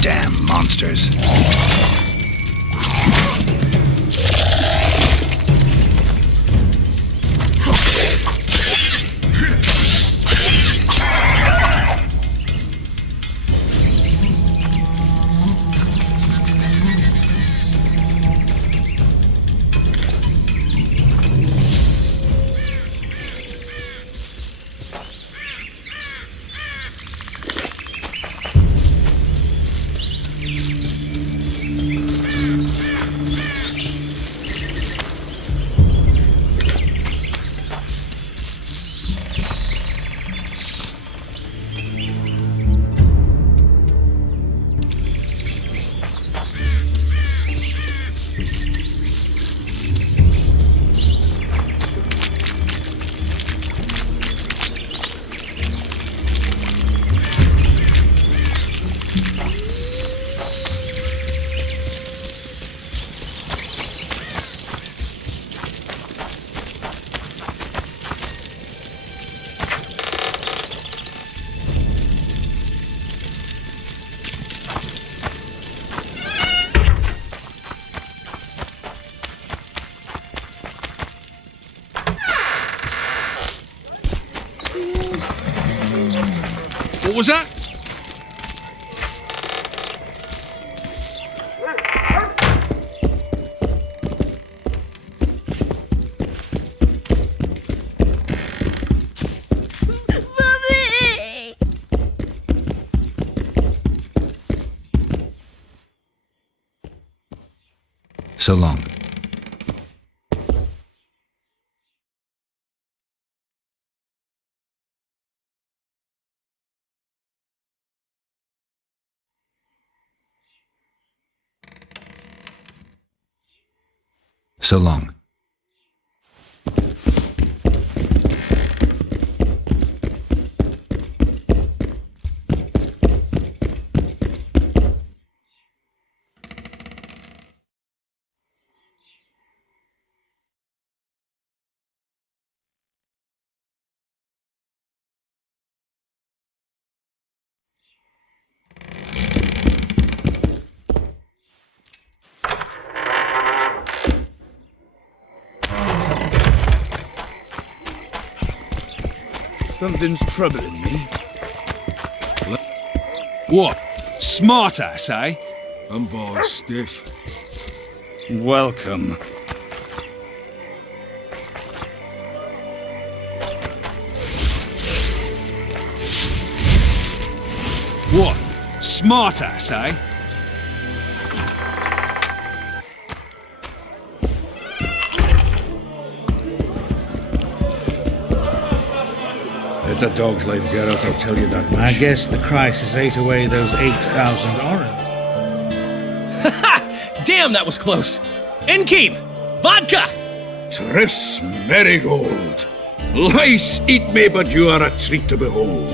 Damn monsters. What was that? So long. So long. Something's troubling me. What? Smart ass, eh? I'm bored stiff. Welcome. What? Smart ass, eh? It's a dog's life, Geralt, I'll tell you that much. I guess the crisis ate away those 8,000 orange. Damn, that was close! Innkeep! Vodka! Triss Marigold! Lice eat me, but you are a treat to behold.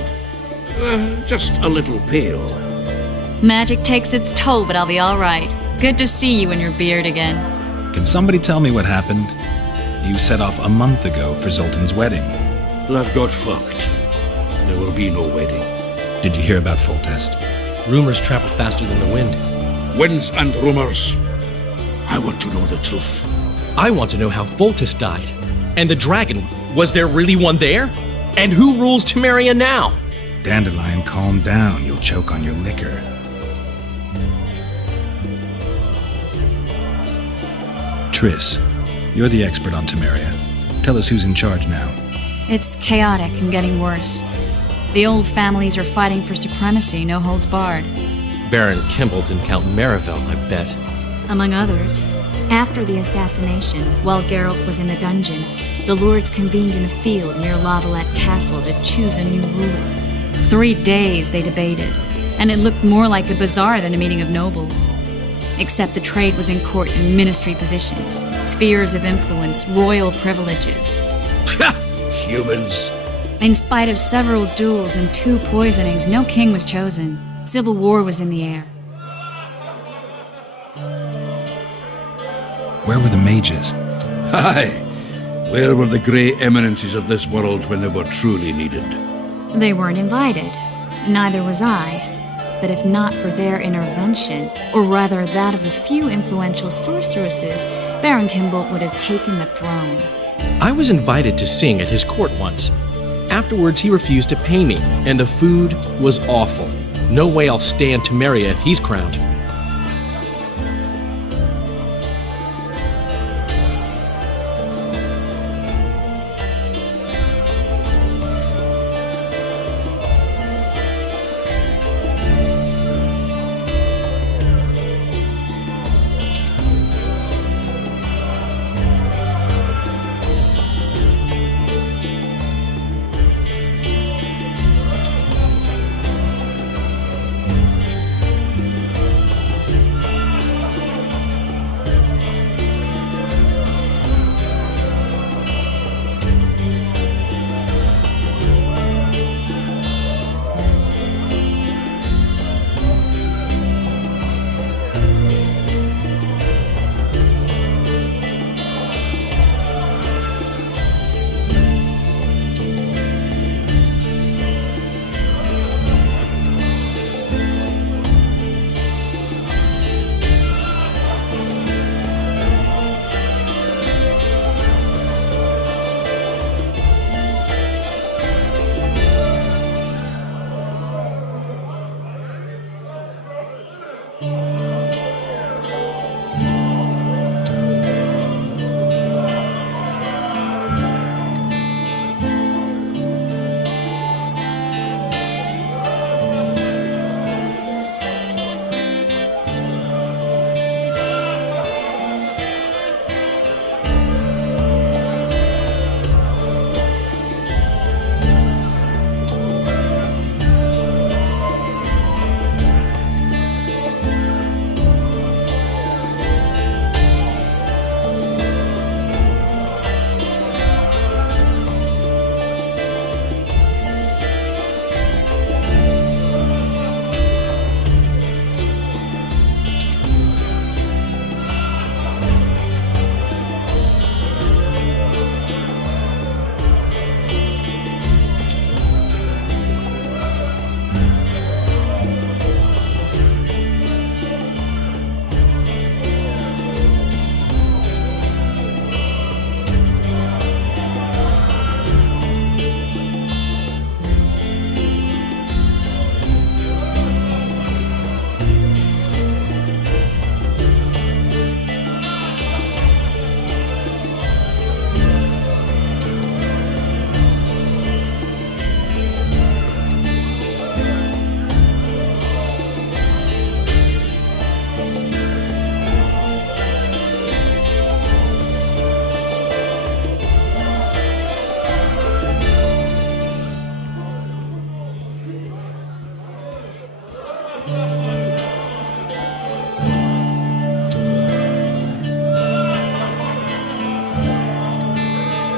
Just a little pale. Magic takes its toll, but I'll be all right. Good to see you and your beard again. Can somebody tell me what happened? You set off a month ago for Zoltan's wedding. That got fucked. There will be no wedding. Did you hear about Foltest? Rumors travel faster than the wind. Winds and rumors. I want to know the truth. I want to know how Foltest died. And the dragon, was there really one there? And who rules Temeria now? Dandelion, calm down. You'll choke on your liquor. Triss, you're the expert on Temeria. Tell us who's in charge now. It's chaotic and getting worse. The old families are fighting for supremacy, no holds barred. Baron Kimbolt and Count Merivale, I bet. Among others. After the assassination, while Geralt was in the dungeon, the lords convened in a field near Lavalette Castle to choose a new ruler. 3 days they debated, and it looked more like a bazaar than a meeting of nobles. Except the trade was in court and ministry positions, spheres of influence, royal privileges. Humans. In spite of several duels and 2 poisonings, no king was chosen. Civil war was in the air. Where were the mages? Aye. Where were the grey eminences of this world when they were truly needed? They weren't invited. Neither was I. But if not for their intervention, or rather that of a few influential sorceresses, Baron Kimbolt would have taken the throne. I was invited to sing at his court once. Afterwards, he refused to pay me, and the food was awful. No way I'll stay in Temeria if he's crowned.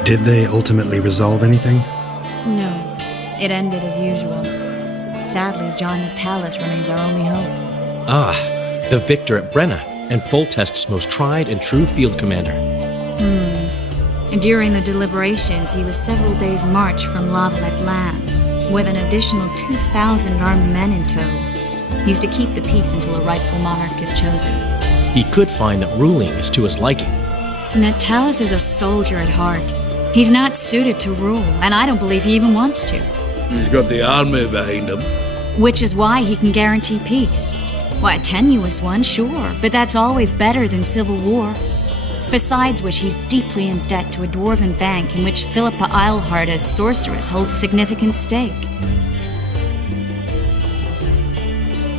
Did they ultimately resolve anything? No, it ended as usual. Sadly, John Natalis remains our only hope. Ah, the victor at Brenna, and Foltest's most tried and true field commander. During the deliberations, he was several days' march from Lavalette lands, with an additional 2,000 armed men in tow. He's to keep the peace until a rightful monarch is chosen. He could find that ruling is to his liking. Natalis is a soldier at heart. He's not suited to rule, and I don't believe he even wants to. He's got the army behind him. Which is why he can guarantee peace. Why, a tenuous one, sure, but that's always better than civil war. Besides which, he's deeply in debt to a dwarven bank in which Philippa Eilhart as sorceress holds significant stake.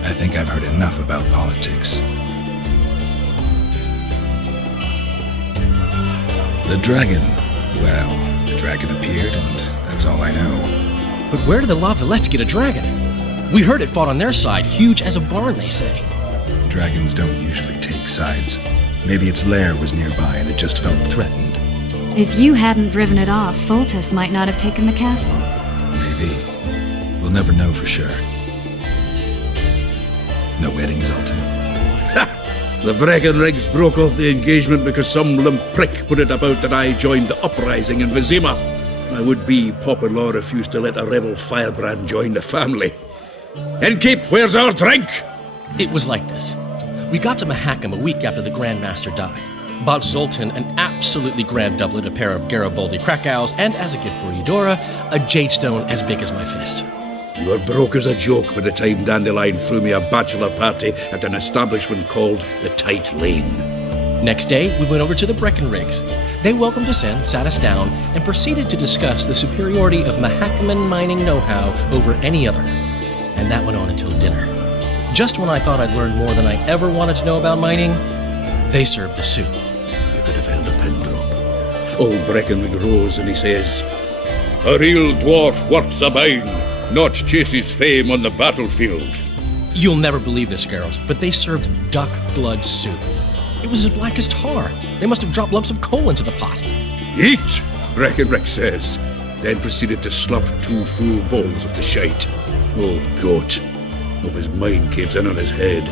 I think I've heard enough about politics. The dragon. Well, the dragon appeared, and that's all I know. But where did the Lavalettes get a dragon? We heard it fought on their side, huge as a barn, they say. Dragons don't usually take sides. Maybe its lair was nearby and it just felt threatened. If you hadn't driven it off, Foltest might not have taken the castle. Maybe. We'll never know for sure. No wedding, Zoltan. The Breckenrigs broke off the engagement because some limp prick put it about that I joined the uprising in Vizima. My would-be pop-in-law refused to let a rebel firebrand join the family. Innkeep, where's our drink? It was like this. We got to Mahakam a week after the Grand Master died. Bought Zoltan an absolutely grand doublet, a pair of Garibaldi Krakau's, and as a gift for Eudora, a jade stone as big as my fist. You were broke as a joke by the time Dandelion threw me a bachelor party at an establishment called the Tight Lane. Next day, we went over to the Breckenrigs. They welcomed us in, sat us down, and proceeded to discuss the superiority of Mahakaman mining know-how over any other. And that went on until dinner. Just when I thought I'd learned more than I ever wanted to know about mining, they served the soup. You could have held a pin drop. Old Breckenrig rose and he says, "A real dwarf works a mine, not chases fame on the battlefield." You'll never believe this, Geralt, but they served duck blood soup. It was as black as tar. They must have dropped lumps of coal into the pot. "Eat," Breckenrig says, then proceeded to slurp 2 full bowls of the shite. Old goat. Hope his mind caves in on his head.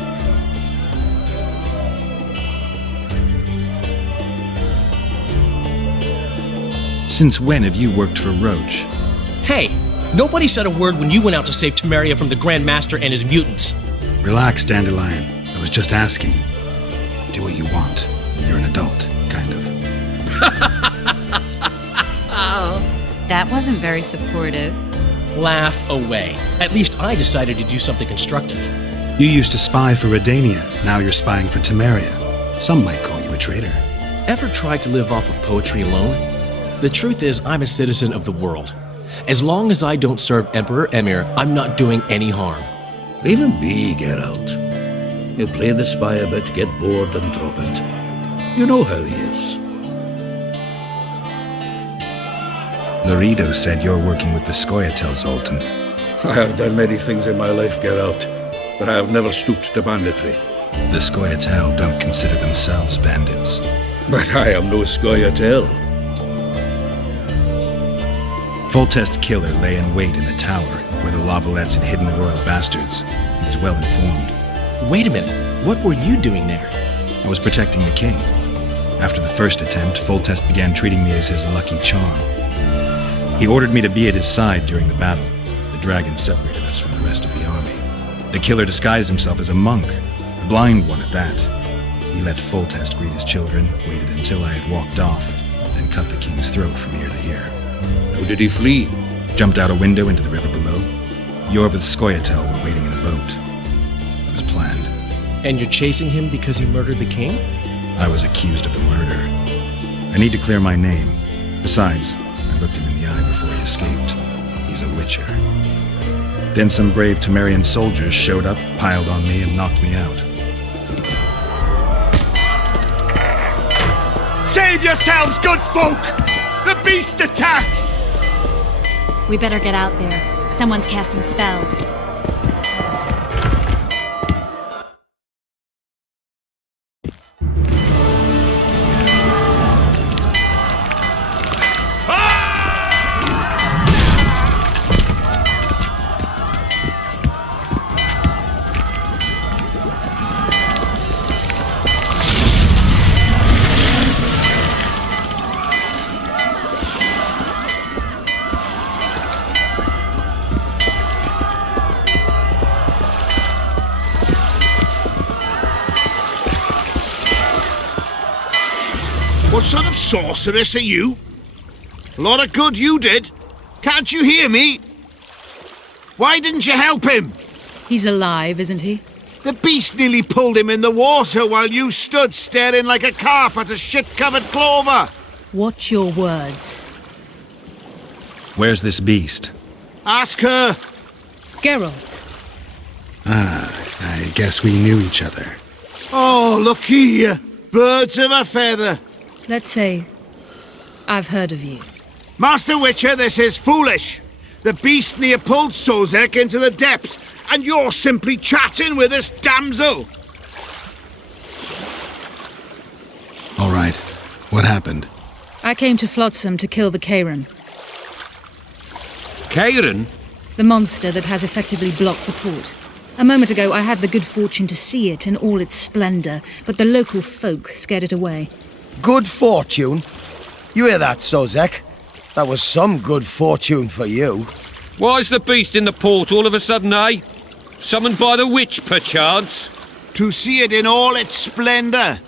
Since when have you worked for Roach? Hey, nobody said a word when you went out to save Temeria from the Grand Master and his mutants. Relax, Dandelion. I was just asking. Do what you want. You're an adult, kind of. That wasn't very supportive. Laugh away. At least I decided to do something constructive. You used to spy for Redania. Now you're spying for Temeria. Some might call you a traitor. Ever tried to live off of poetry alone? The truth is, I'm a citizen of the world. As long as I don't serve Emperor Emir, I'm not doing any harm. Leave him be, Geralt. He'll play the spy a bit, get bored and drop it. You know how he is. Laredo said you're working with the Scoia'tael, Zoltan. I have done many things in my life, Geralt, but I have never stooped to banditry. The Scoia'tael don't consider themselves bandits. But I am no Scoia'tael. Foltest's killer lay in wait in the tower, where the Lavalettes had hidden the royal bastards. He was well informed. Wait a minute. What were you doing there? I was protecting the king. After the first attempt, Foltest began treating me as his lucky charm. He ordered me to be at his side during the battle. The dragon separated us from the rest of the army. The killer disguised himself as a monk, a blind one at that. He let Foltest greet his children, waited until I had walked off, then cut the king's throat from ear to ear. How did he flee? Jumped out a window into the river below. Yorv with Scoia'tael were waiting in a boat. It was planned. And you're chasing him because he murdered the king? I was accused of the murder. I need to clear my name. Besides, I looked him in the eye before he escaped. He's a witcher. Then some brave Temerian soldiers showed up, piled on me, and knocked me out. Save yourselves, good folk! The beast attacks! We better get out there. Someone's casting spells. What sort of sorceress are you? A lot of good you did. Can't you hear me? Why didn't you help him? He's alive, isn't he? The beast nearly pulled him in the water while you stood staring like a calf at a shit-covered clover. Watch your words. Where's this beast? Ask her. Geralt, I guess we knew each other. Oh, look here. Birds of a feather. let's say I've heard of you. Master Witcher, this is foolish. The beast near pulled Sozek into the depths, and you're simply chatting with this damsel. All right. What happened? I came to Flotsam to kill the Kairan, Kairan? the monster that has effectively blocked the port. A moment ago, I had the good fortune to see it in all its splendor, but the local folk scared it away. Good fortune? You hear that, Sozek? That was some good fortune for you. Why's the beast in the port all of a sudden, eh? Summoned by the witch, perchance? To see it in all its splendor.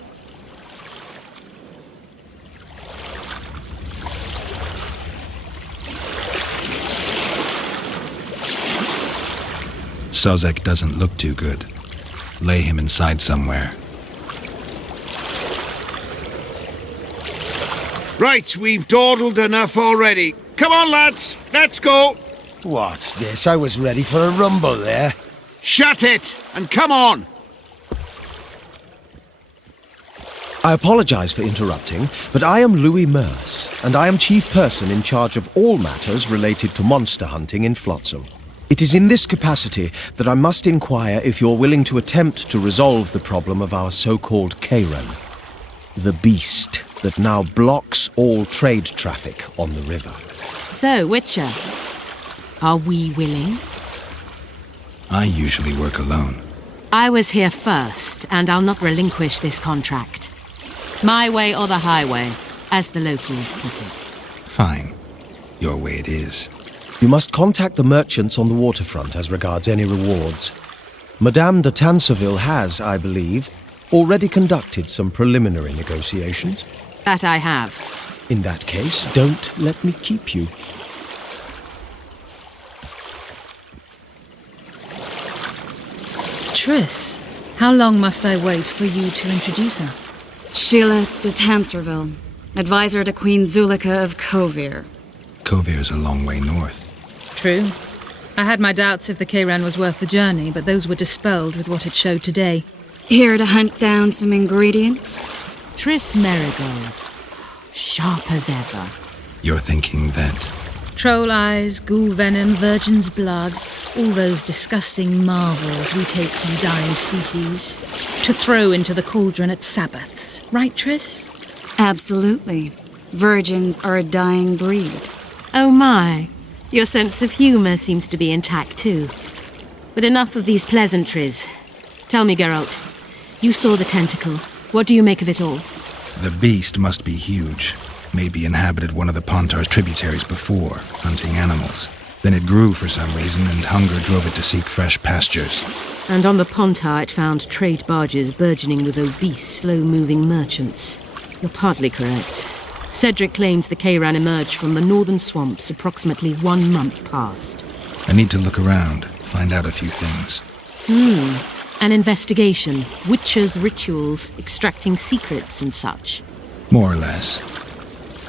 Sozek doesn't look too good. Lay him inside somewhere. Right, we've dawdled enough already. Come on, lads, let's go. What's this? I was ready for a rumble there. Shut it, and come on. I apologize for interrupting, but I am Louis Merce, and I am chief person in charge of all matters related to monster hunting in Flotsam. It is in this capacity that I must inquire if you're willing to attempt to resolve the problem of our so-called Kairan, the beast that now blocks all trade traffic on the river. So, Witcher, are we willing? I usually work alone. I was here first, and I'll not relinquish this contract. My way or the highway, as the locals put it. Fine. Your way it is. You must contact the merchants on the waterfront as regards any rewards. Madame de Tanseville has, I believe, already conducted some preliminary negotiations. That I have. In that case, don't let me keep you. Triss, how long must I wait for you to introduce us? Sheila de Tanserville, advisor to Queen Zulika of Kovir. Kovir's a long way north. True. I had my doubts if the Kairan was worth the journey, but those were dispelled with what it showed today. Here to hunt down some ingredients? Triss Merigold. Sharp as ever. You're thinking that... Troll eyes, ghoul venom, virgin's blood, all those disgusting marvels we take from dying species, to throw into the cauldron at Sabbaths. Right, Triss? Absolutely. Virgins are a dying breed. Oh my. Your sense of humour seems to be intact too. But enough of these pleasantries. Tell me, Geralt, you saw the tentacle. What do you make of it all? The beast must be huge. Maybe inhabited one of the Pontar's tributaries before, hunting animals. Then it grew for some reason, and hunger drove it to seek fresh pastures. And on the Pontar it found trade barges burgeoning with obese, slow-moving merchants. You're partly correct. Cedric claims the Kairan emerged from the northern swamps approximately 1 month past. I need to look around, find out a few things. An investigation. Witcher's rituals, extracting secrets and such. More or less.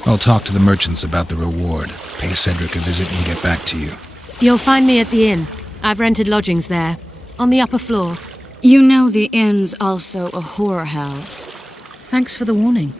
I'll talk to the merchants about the reward, pay Cedric a visit and get back to you. You'll find me at the inn. I've rented lodgings there, on the upper floor. You know the inn's also a whorehouse. Thanks for the warning.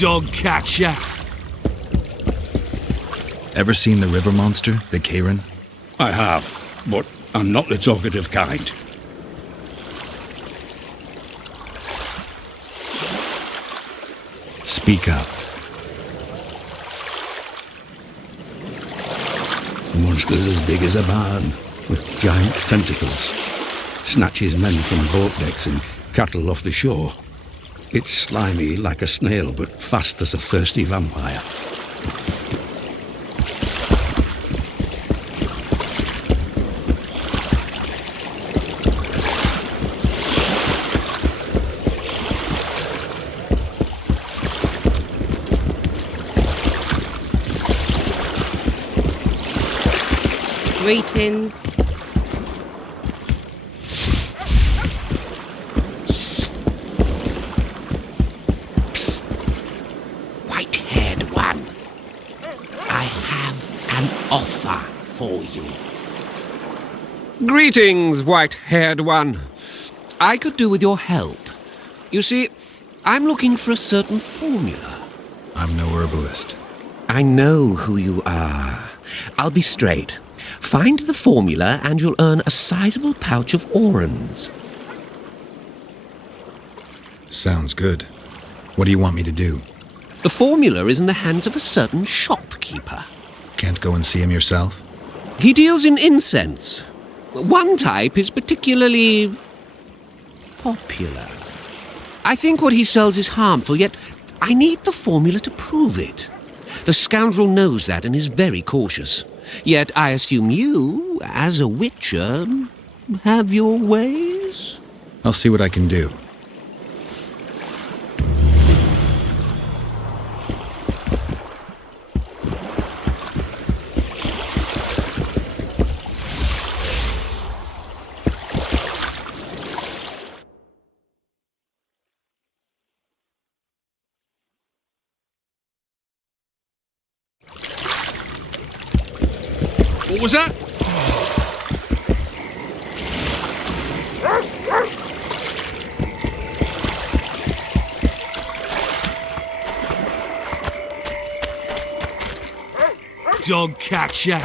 Dog catcher. Ever seen the river monster, the Karen? I have, but I'm not the talkative kind. Speak up. The monster's as big as a barn, with giant tentacles. Snatches men from boat decks and cattle off the shore. It's slimy like a snail, but fast as a thirsty vampire. Greetings. White-haired one, I have an offer for you. Greetings, white-haired one. I could do with your help. You see, I'm looking for a certain formula. I'm no herbalist. I know who you are. I'll be straight. Find the formula and you'll earn a sizable pouch of orans. Sounds good. What do you want me to do? The formula is in the hands of a certain shopkeeper. Can't go and see him yourself? He deals in incense. One type is particularly popular. I think what he sells is harmful, yet I need the formula to prove it. The scoundrel knows that and is very cautious. Yet I assume you, as a witcher, have your ways? I'll see what I can do. What was that? Dog catcher.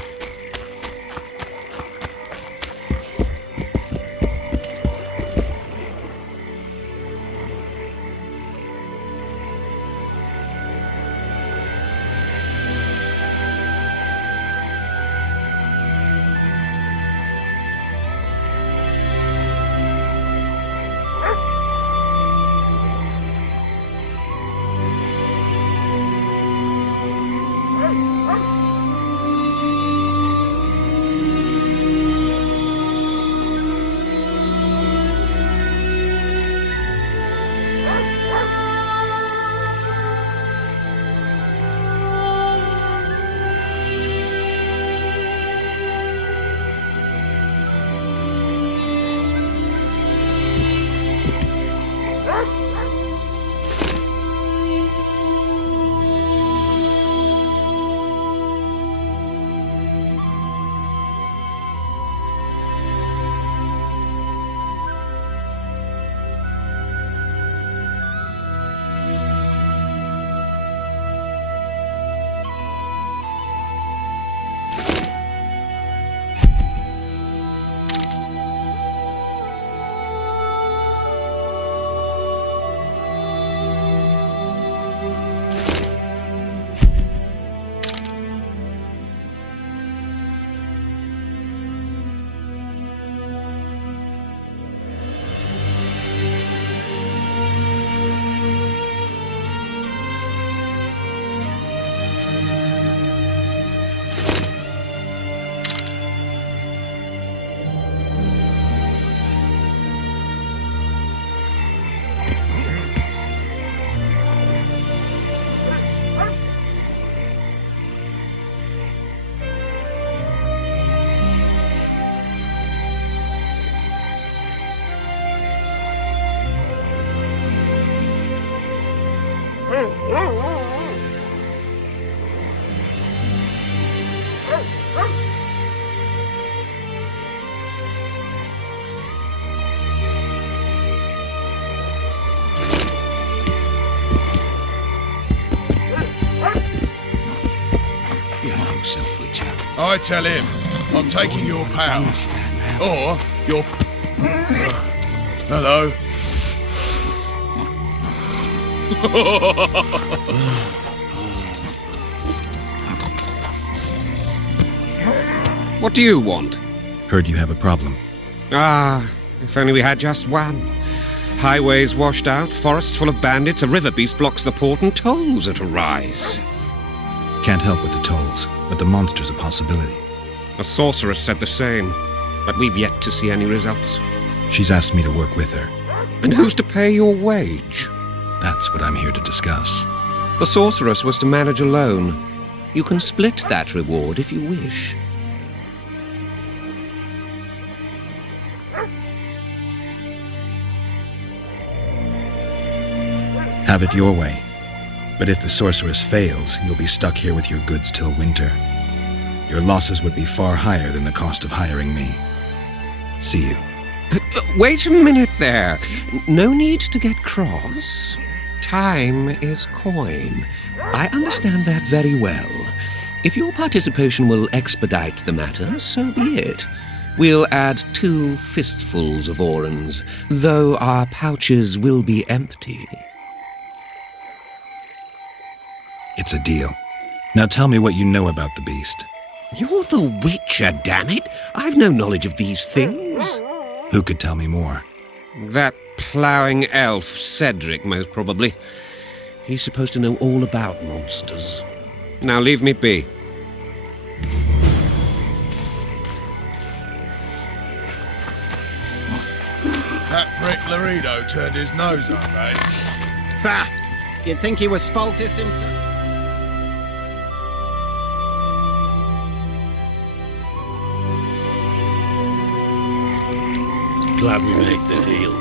I tell him, I'm taking your pouch. Or your... Hello. What do you want? Heard you have a problem. Ah, if only we had just one. Highways washed out, forests full of bandits, a river beast blocks the port, and tolls at a rise. Can't help with the tolls, but the monster's a possibility. A sorceress said the same, but we've yet to see any results. She's asked me to work with her. And who's to pay your wage? That's what I'm here to discuss. The sorceress was to manage alone. You can split that reward if you wish. Have it your way. But if the sorceress fails, you'll be stuck here with your goods till winter. Your losses would be far higher than the cost of hiring me. See you. Wait a minute there. No need to get cross. Time is coin. I understand that very well. If your participation will expedite the matter, so be it. We'll add 2 fistfuls of orans, though our pouches will be empty. It's a deal. Now tell me what you know about the beast. You're the Witcher, damn it! I've no knowledge of these things. Who could tell me more? That ploughing elf, Cedric, most probably. He's supposed to know all about monsters. Now leave me be. That prick Laredo turned his nose on me. Ha! You'd think he was faultist himself. Glad we made the deal.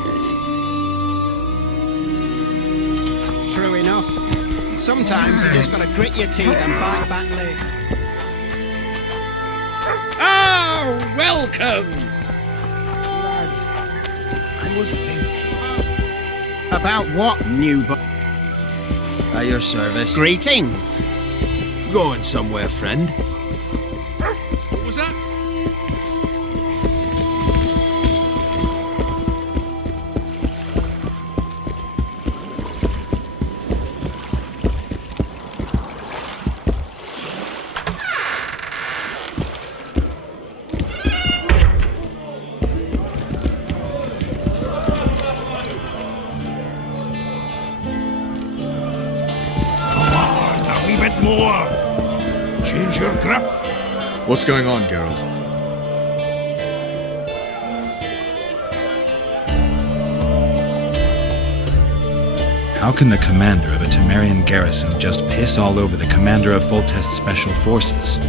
True enough. Sometimes you just gotta grit your teeth and bite back later. Oh, welcome! Lads, I was thinking. about what, new bu- At your service. Greetings! Going somewhere, friend? What was that? More! Change your grip! What's going on, Geralt? How can the commander of a Temerian garrison just piss all over the commander of Foltest's special forces?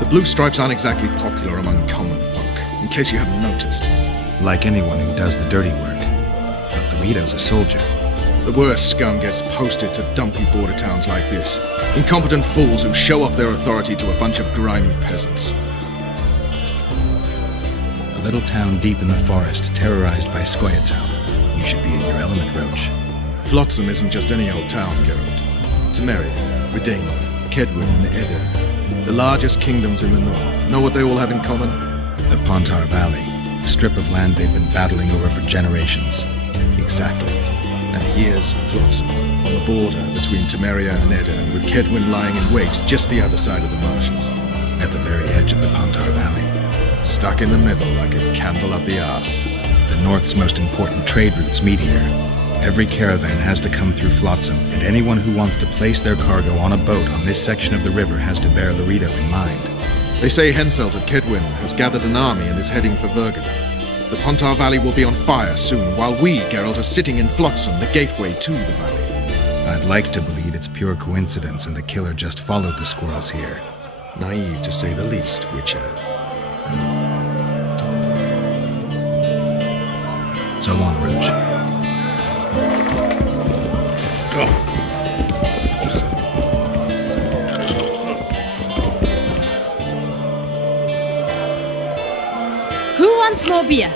The Blue Stripes aren't exactly popular among common folk, in case you hadn't noticed. Like anyone who does the dirty work. But Laredo's a soldier. The worst scum gets posted to dumpy border towns like this. Incompetent fools who show off their authority to a bunch of grimy peasants. A little town deep in the forest, terrorized by Scoia'tael. You should be in your element, Roach. Flotsam isn't just any old town, Geralt. Temeria, Redania, Kedwin, and Edirn, the largest kingdoms in the north. Know what they all have in common? The Pontar Valley, a strip of land they've been battling over for generations. Exactly. And here's Flotsam, on the border between Temeria and Edirn, with Kedwin lying in wait just the other side of the marshes. At the very edge of the Pontar Valley. Stuck in the middle like a candle up the arse. The north's most important trade routes meet here. Every caravan has to come through Flotsam, and anyone who wants to place their cargo on a boat on this section of the river has to bear Laredo in mind. They say Henselt of Kedwin has gathered an army and is heading for Vergen. The Pontar Valley will be on fire soon, while we, Geralt, are sitting in Flotsam, the gateway to the valley. I'd like to believe it's pure coincidence and the killer just followed the squirrels here. Naive to say the least, Witcher. So long, Roach. Who wants more beer?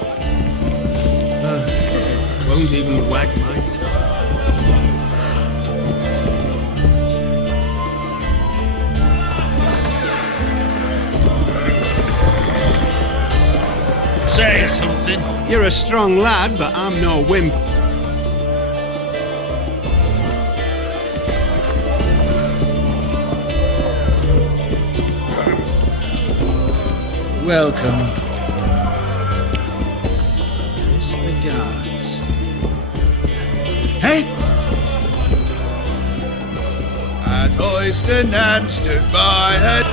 Won't even wag my tongue. then. You're a strong lad, but I'm no wimp. Welcome. Best regards. Hey! At Oyston and stood by head.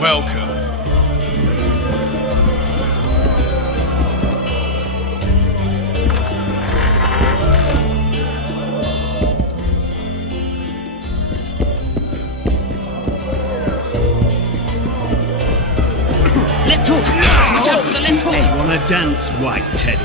Welcome. Left hook! Watch out for the left hook! Hey, wanna dance, White Teddy?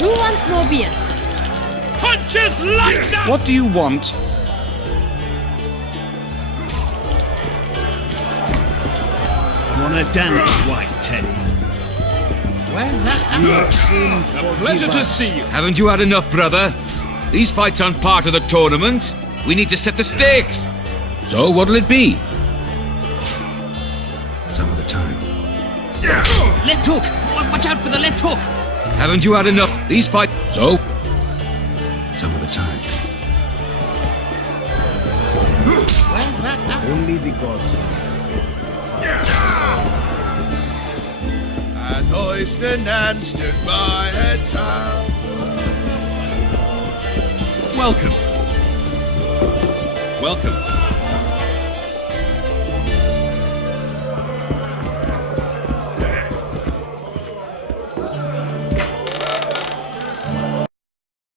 Who wants more beer? Punches lights out! What do you want? Wanna dance, White Teddy? Where's that? Yes. A pleasure to see you. Haven't you had enough, brother? These fights aren't part of the tournament. We need to set the stakes. So what'll it be? Some of the time. Left hook! Watch out for the left hook! Haven't you had enough? These fights. So? Some of the time. Where's that? Only the gods. At Oyston and stood by her town. Welcome. Welcome.